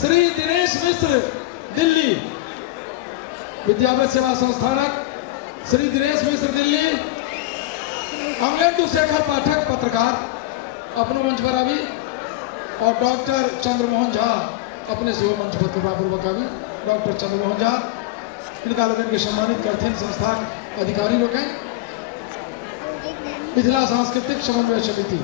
श्री दिनेश मिश्र दिल्ली, विद्यापति सेवा संस्थानक श्री दिनेश मिश्र दिल्ली, अमलेंदु शेखर पाठक पत्रकार अपने मंच पर आवी, और डॉक्टर चंद्रमोहन झा अपने से मंच पर कृपापूर्वक आवी। डॉक्टर चंद्रमोहन झा इनका लोगन के सम्मानित करते हैं संस्था अधिकारी लोग हैं, मिथिला सांस्कृतिक समन्वय समिति।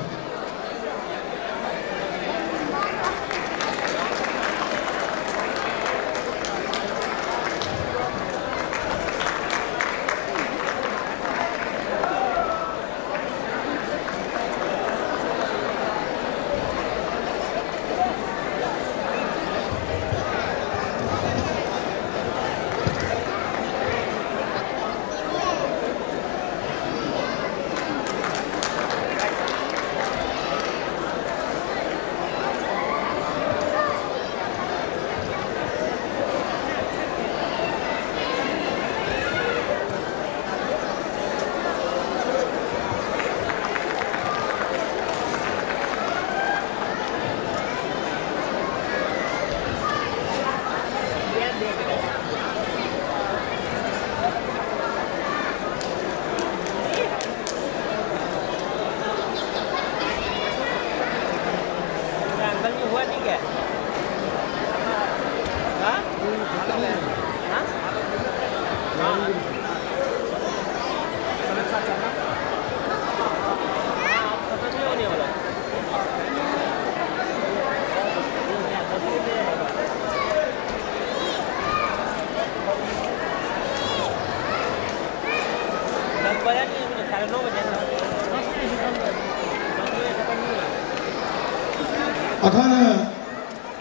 अखन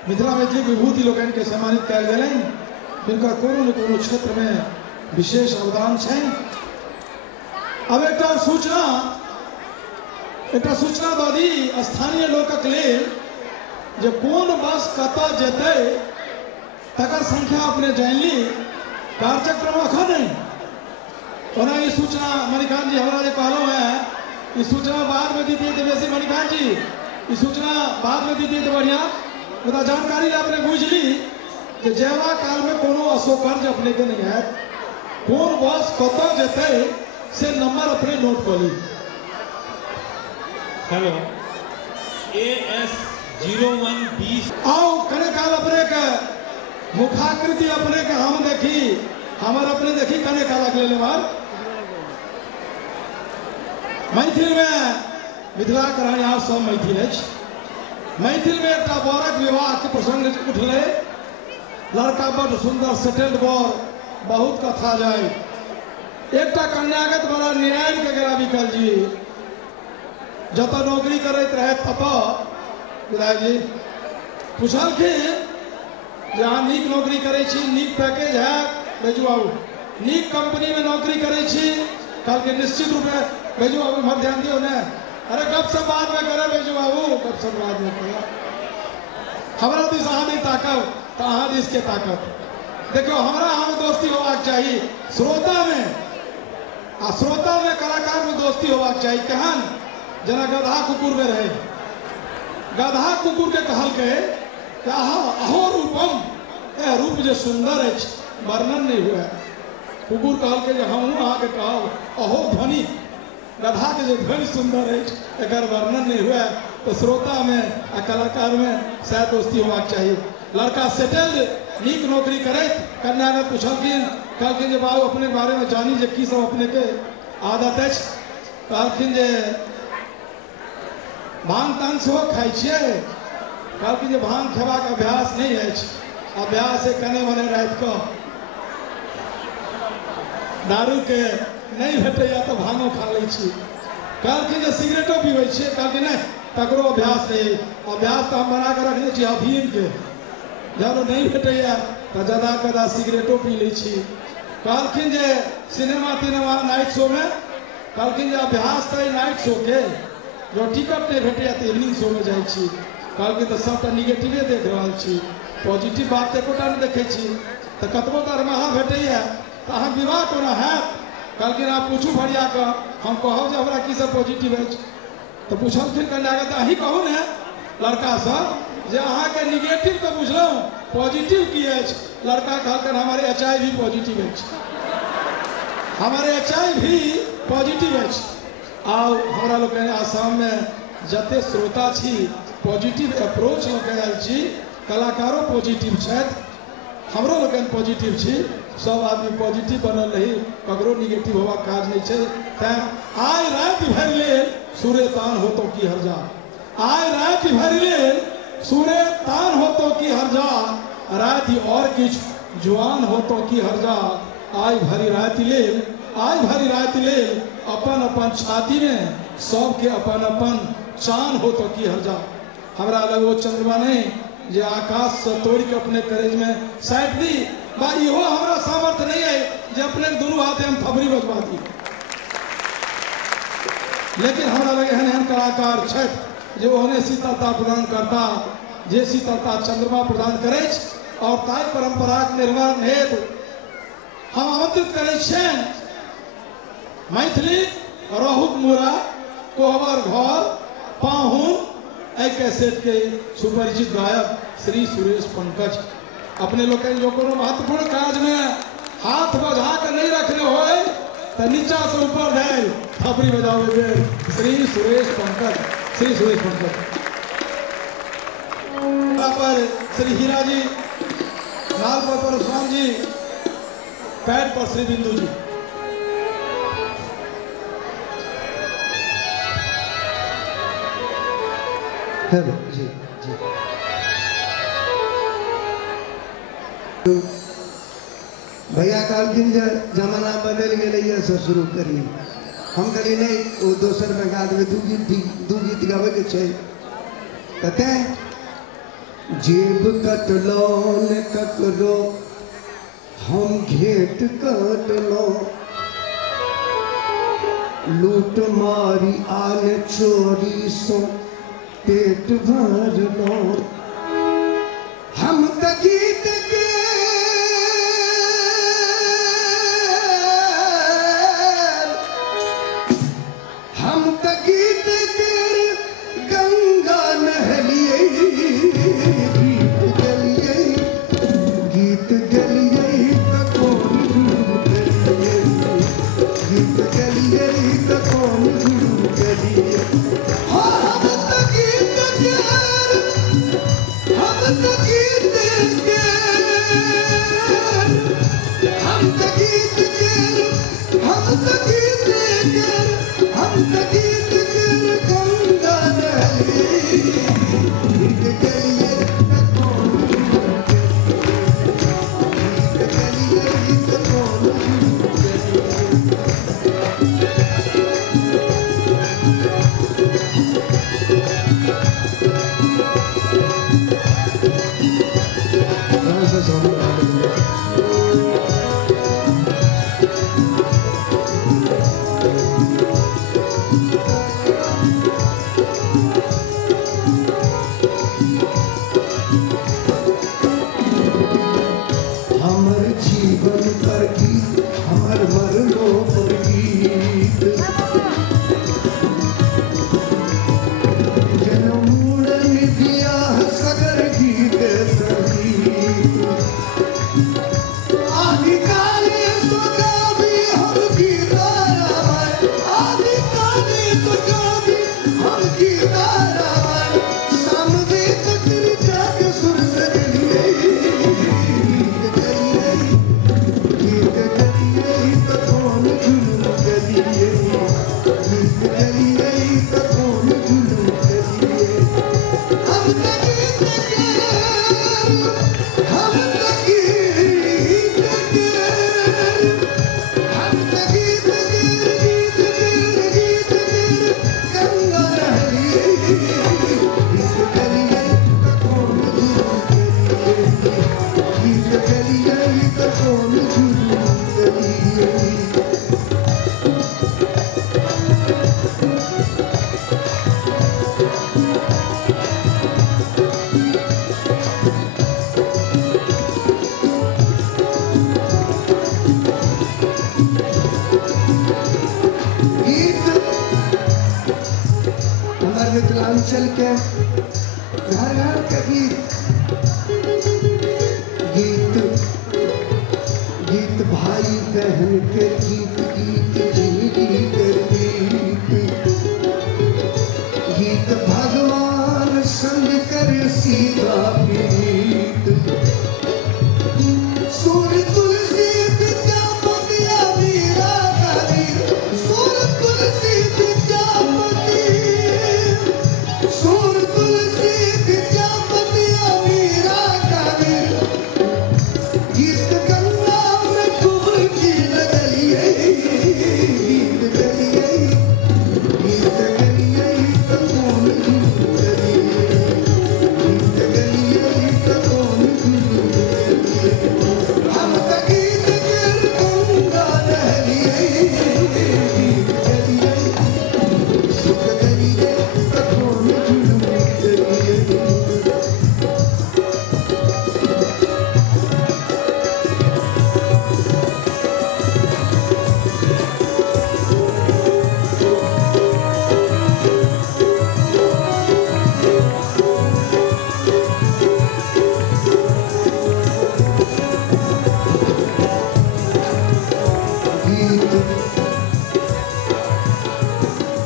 मिथिला मैथिली विभूति लोगन के सम्मानित कयल गेलनि, जिनका कोनो न कोनो क्षेत्र में विशेष अवदान छनि। अब एक सूचना दऽ दी स्थानीय लोकक लेल जे कोन बस कतऽ जेतै तकर संख्या अपने जानि ली। कार्यक्रम अखन नहीं ओना ई सूचना मणिकांत जी हमरा जे कहलहुँ है, ई सूचना बाद में दीजिए तो बेसी मणिकांत जी ई सूचना बाद में दीजिए तो बढ़िया, मुदा जानकारी अपने बुझ ली कि जेवा काल में कोनो अशोकर्ज अपने के नहीं है, कौन बस कतऽ जेतै से नंबर अपने नोट कर ली। हेलो AS 0120 आओ कने काल अपने के मुखाकृति अपने के हम देखी, हमार अपने देखी कने काल अगले बार मैथिल में मिथिला कराया सब मैथिल है। मैथिल में एक बरक विवाह के प्रसंग उठले, लड़का बड़ सुंदर सेटल्ड बर, बहुत कथा जाए। एक कन्यागत बड़ा न्याय के गेला विकल जी, जत नौकरी करते रहे तत विधायक जी पूछलखिन जहाँ नीक नौकरी करे छी, नीक पैकेज है बेजू बाबू, नीक कंपनी में नौकरी करे छी, कल के निश्चित रूप में बेजू बाबू मत ध्यान दियो ने, अरे गप सब बाद में करे बेजू बाबू, गप सब बाद में करे। हमारा दिस अहाँ नहीं ताकब तो अहाँ दिस के ताकब। देखो हमारा हम दोस्ती होबाक चाहिए श्रोता में कलाकार में दोस्ती होबाक चाहिए। कहन जना गधा कुकुर में रहे, गधा कुकुर के कहल के अहो रूपम, ए रूप जो सुंदर है वर्णन नहीं हुआ। कुकुर कहल के हम अहाँ के कहो अहो ध्वनि, गधा के जो ध्वनि सुंदर है एक वर्णन नहीं हुआ। तो श्रोता में आ कलाकार में शायद दोस्ती होबाक चाहिए। लड़का सेटल्ड नीक नौकरी करे, कन्या ने पूछलखिन, कहलखिन जे बाबू अपने बारे में जानी जे की सब अपने के आदत है। कहलखिन जे भांग तांग सेहो खाई छियै, कहलखिन जे भांग खेबाक अभ्यास नहीं है, अभ्यास है कने मने रात को दारू के नहीं भेटैया तो भांगो खा लै छी। कहलखिन जे सिगरेटो पीबै छियै, कहलखिन नहीं तकरो अभ्यास नहीं, अभ्यास तो हम बना के रखने छी अफीम के, जब नहीं भेटैया तो ज्यादा कदा सिगरेटो पी लै छी। कहलखिन जे सिनेमा तिनेमा नाइट शो में, कहलखिन जे अभ्यास तो नाइट शो के, जो टिकट नहीं भेटैया तो इवनिंग शो में जाइ छी। कहलखिन तो सबटा निगेटिवे देख रहल छी, पॉजिटिव बात एकोटा नहीं देखै छी। तो कतबो दरमाहा भेटैया तो अहाँ विवाह कोना हैत। कहलखिन आप पूछू भरिया के, हम कहब जे हमरा की सब पॉजिटिव है। तो पूछलखिन कन्या के अहीं कहू ने लड़का सब जे अहाँ के निगेटिव तो बुझलहुँ, पॉजिटिव की है लड़का कहकर हमारे HIV पॉजिटिव है, हमारे HIV पॉजिटिव है। आउ हमरा लोग आसाम में जते श्रोता छी पॉजिटिव अप्रोच लगायल छी, कलाकारों पॉजिटिव छथि, हमरो लोग पॉजिटिव छी, सब आदमी पॉजिटिव बनल रही, ककरो निगेटिव होवा काज नहीं छे। तैं आइ राति भरि लेल सूर्य तान होतो की हर्जा, आइ राति भरि लेल सूर्य तान होतो की हर्जा, राति और किछ जुआन होतो की हर्जा, आइ भरी राति लेल, आइ भरी राति लेल अपन अपन छाती में सबके अपन अपन चान होतो की हर्जा। हमरा लग वो चंद्रमा नहीं जे आकाश से तोड़ के अपने करेज में साइड दी, बा इहो हमरा सामर्थ्य नहीं है जे अपने दोनों हाथे हम थबरी बजवा दी। लेकिन हमरा लगे एहन कलाकार छथि जे ओहने शीतलता प्रदान करता, जे शीतलता चंद्रमा प्रदान करे और ताई परंपरा निर्माण हेतु हम आमंत्रित करे छियनि मैथिली रहुक मुरा कोहबर घर पाहुन कैसेट के सुपरिचित गायक श्री सुरेश पंकज। अपने लोग जो कोनो महत्वपूर्ण काज में हाथ बजा कर नहीं रखने होए तो नीचा से ऊपर धैल थपड़ी बजावे श्री सुरेश पंकज, श्री सुरेश पंकज। पर श्री हीरा जी, लाल पर परशुराम जी, पैड पर श्री बिंदु जी। हेलो जी जी। भैया कहलखिन जे जमाना बदल गए से शुरू करी, हम कहली नहीं वो दोसर में गा देवे, दू गीत गावे के छै। कहते जेब कटलो न ककरो हम घेट कटलो, लूट मारी आन चोरी सो पेट भरलो, हम त गीत के गंगा नहलिए, गीत गलिए त कौन गलिए, गीत गलिए त कौन गलिए, हम त गीत के बहन के गीत गीत जिंदगी के गीत गीत भगवान संग कर सीधा प्रीत सूर तुलसी विद्यापति मीरा का वीर सूर तुलसी विद्यापति सूर तुलसी विद्यापति मीरा का वीर गीत गंगा में डुबकी लगलिए गीत गलिए तो कौन गलिए गीत गलिए तो कौन गलिए हम तक गीत गिर गंगा लहरिए गीत गलिए सुख गलिए तो कौन गलिए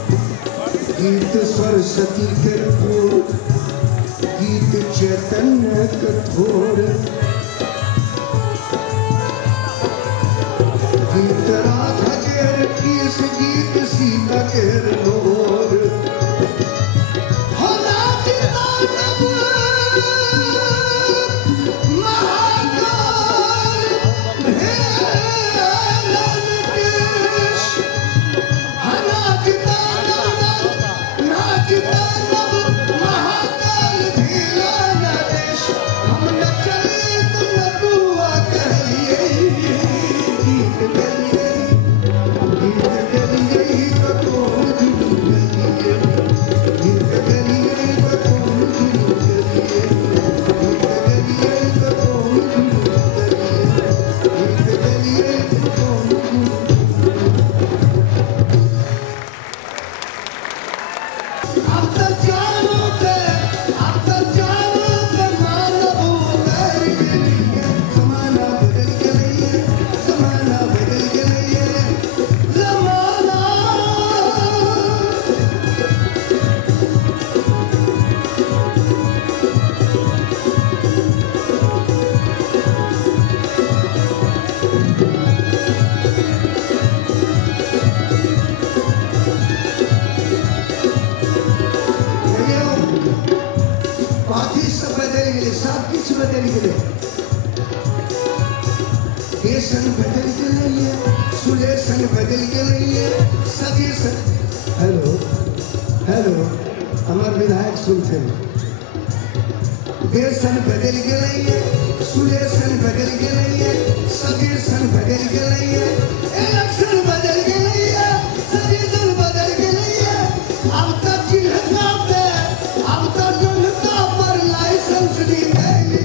गीत सरस्वती कठोर गीत चैतन्य कठोर गीत राधा केर किस गीत सीता केर लोर हो नाच तांडव महाकाल हेलन केश नाच तांडव महाकाल भीला नरेश हम न चले तो न दुआ कहिए गीत गलिए तो कौन गलिए गीत गलिए तो कौन गलिए गीत गलिए तो कौन गलिए गीत गलिए तो कौन अब तो जानो के मानव उतर गए जमाना बदल गया जमाना बदल गया जमाना बाकी सब बदल गए सब कुछ बदल गए बेसन बदल गए सुलेसन बदल गए सभी हेलो हेलो हमारे विधायक सुनते हैं बेसन बदल गए सुलेसन बदल गए सभी सन बदल गए इलेक्शन बदल गए सभी सन बदल गए अब तक चिन्ह पे अब तक जनता पर लाइसेंस दी गई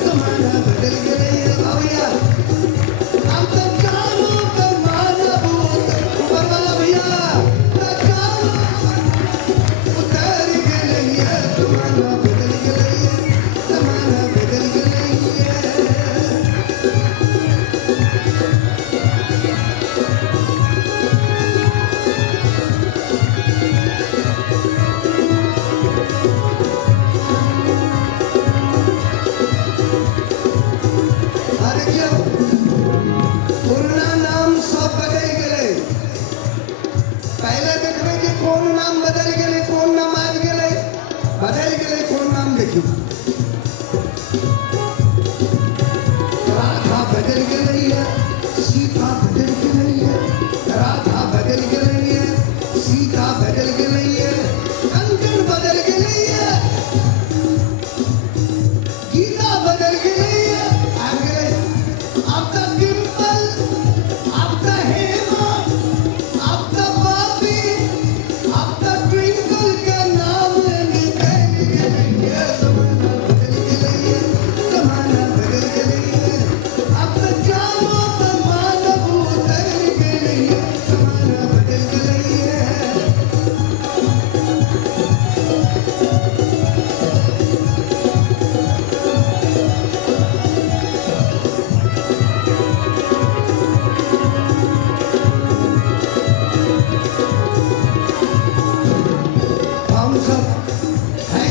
जमाना बदल गया भैया अब तक जानो कर मानव ऊपर वाला भैया तक जानो उतर गया जमाना बदल गया जमाना बदल गया अरे क्यों पुराना नाम सब बदल गए पहले देखबे कि कौन नाम बदल गए कौन नाम आज गए बदल गए कौन नाम देखियो राधा बदल गई है सीता बदल गई है राधा बदल गई है सीता बदल गई है कंचन बदल गई है गीता बदल गई है आगे अब तक डिम्पल अब तक हेमा अब तक बाबी अब तक ट्विंकल का नाम निकल गया जमाना बदल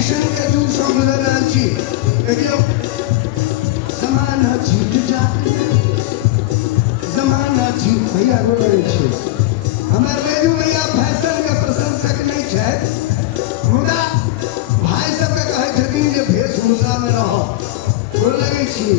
फैशन के जुग से गुजर रहा छी देखियो जमाना छूट जा जमाना छूट भैया बोल रहे छी हमर बेजू भैया फैशन के प्रशंसक नहीं छै मुदा भाई सब के कहे छथिन जे वेशभूषा में रहो बोल लगे छी